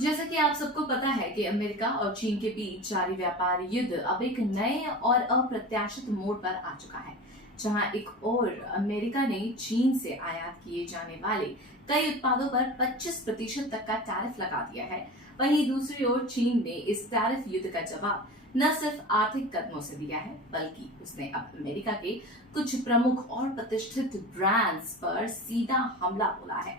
जैसा कि आप सबको पता है कि अमेरिका और चीन के बीच जारी व्यापार युद्ध अब एक नए और अप्रत्याशित मोड़ पर आ चुका है, जहां एक और अमेरिका ने चीन से आयात किए जाने वाले कई उत्पादों पर 25% तक का टैरिफ लगा दिया है। वहीं दूसरी ओर चीन ने इस टैरिफ युद्ध का जवाब न सिर्फ आर्थिक कदमों से दिया है, बल्कि उसने अब अमेरिका के कुछ प्रमुख और प्रतिष्ठित ब्रांड्स पर सीधा हमला बोला है।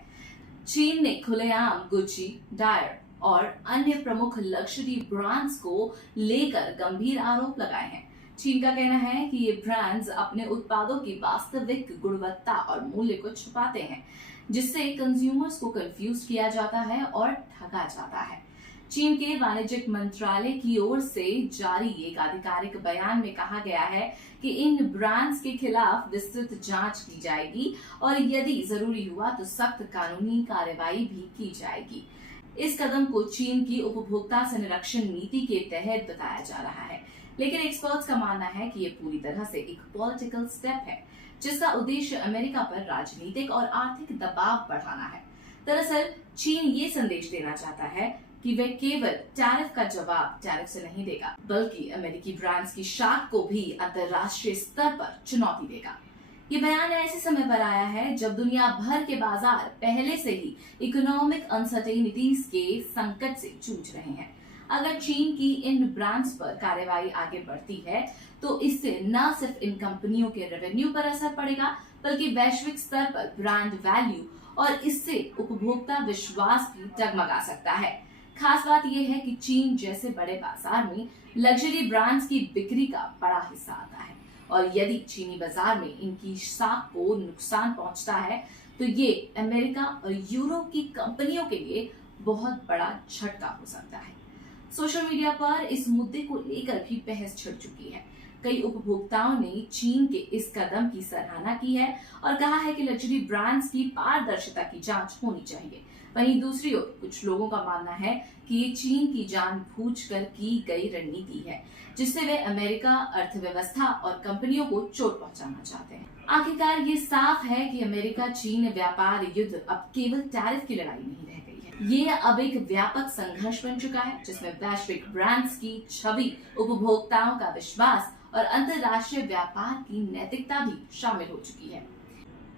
चीन ने खुलेआम गुच्ची, डायर और अन्य प्रमुख लग्जरी ब्रांड्स को लेकर गंभीर आरोप लगाए हैं। चीन का कहना है कि ये ब्रांड्स अपने उत्पादों की वास्तविक गुणवत्ता और मूल्य को छुपाते हैं, जिससे कंज्यूमर्स को कंफ्यूज किया जाता है और ठगा जाता है। चीन के वाणिज्यिक मंत्रालय की ओर से जारी एक आधिकारिक बयान में कहा गया है कि इन ब्रांड्स के खिलाफ विस्तृत जांच की जाएगी और यदि जरूरी हुआ तो सख्त कानूनी कार्रवाई भी की जाएगी। इस कदम को चीन की उपभोक्ता संरक्षण नीति के तहत बताया जा रहा है, लेकिन एक्सपर्ट्स का मानना है कि ये पूरी तरह से एक पॉलिटिकल स्टेप है, जिसका उद्देश्य अमेरिका पर राजनीतिक और आर्थिक दबाव बढ़ाना है। दरअसल चीन ये संदेश देना चाहता है कि वह केवल टैरिफ का जवाब टैरिफ से नहीं देगा, बल्कि अमेरिकी ब्रांड्स की शाख को भी अंतर्राष्ट्रीय स्तर पर चुनौती देगा। ये बयान ऐसे समय पर आया है जब दुनिया भर के बाजार पहले से ही इकोनॉमिक अनसर्टेनिटीज के संकट से जूझ रहे हैं। अगर चीन की इन ब्रांड्स पर कार्रवाई आगे बढ़ती है, तो इससे न सिर्फ इन कंपनियों के रेवेन्यू पर असर पड़ेगा, बल्कि वैश्विक स्तर पर ब्रांड वैल्यू और इससे उपभोक्ता विश्वास भी डगमगा सकता है। खास बात यह है कि चीन जैसे बड़े बाजार में लग्जरी ब्रांड्स की बिक्री का बड़ा हिस्सा आता है, और यदि चीनी बाजार में इनकी साख को नुकसान पहुंचता है, तो ये अमेरिका और यूरोप की कंपनियों के लिए बहुत बड़ा झटका हो सकता है। सोशल मीडिया पर इस मुद्दे को लेकर भी बहस छिड़ चुकी है। कई उपभोक्ताओं ने चीन के इस कदम की सराहना की है और कहा है कि लग्जरी ब्रांड्स की पारदर्शिता की जांच होनी चाहिए। वहीं दूसरी ओर कुछ लोगों का मानना है कि ये चीन की जानबूझकर की गई रणनीति है, जिससे वे अमेरिका, अर्थव्यवस्था और कंपनियों को चोट पहुंचाना चाहते हैं। आखिरकार ये साफ है कि अमेरिका चीन व्यापार युद्ध अब केवल टैरिफ की लड़ाई नहीं रह गई है। ये अब एक व्यापक संघर्ष बन चुका है, जिसमें वैश्विक ब्रांड्स की छवि, उपभोक्ताओं का विश्वास और अंतर्राष्ट्रीय व्यापार की नैतिकता भी शामिल हो चुकी है।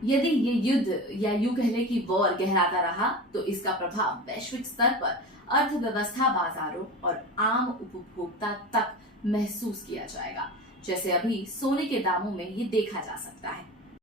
यदि ये युद्ध या यूं कह ले कि वॉर गहराता रहा, तो इसका प्रभाव वैश्विक स्तर पर अर्थव्यवस्था, बाजारों और आम उपभोक्ता तक महसूस किया जाएगा, जैसे अभी सोने के दामों में ये देखा जा सकता है।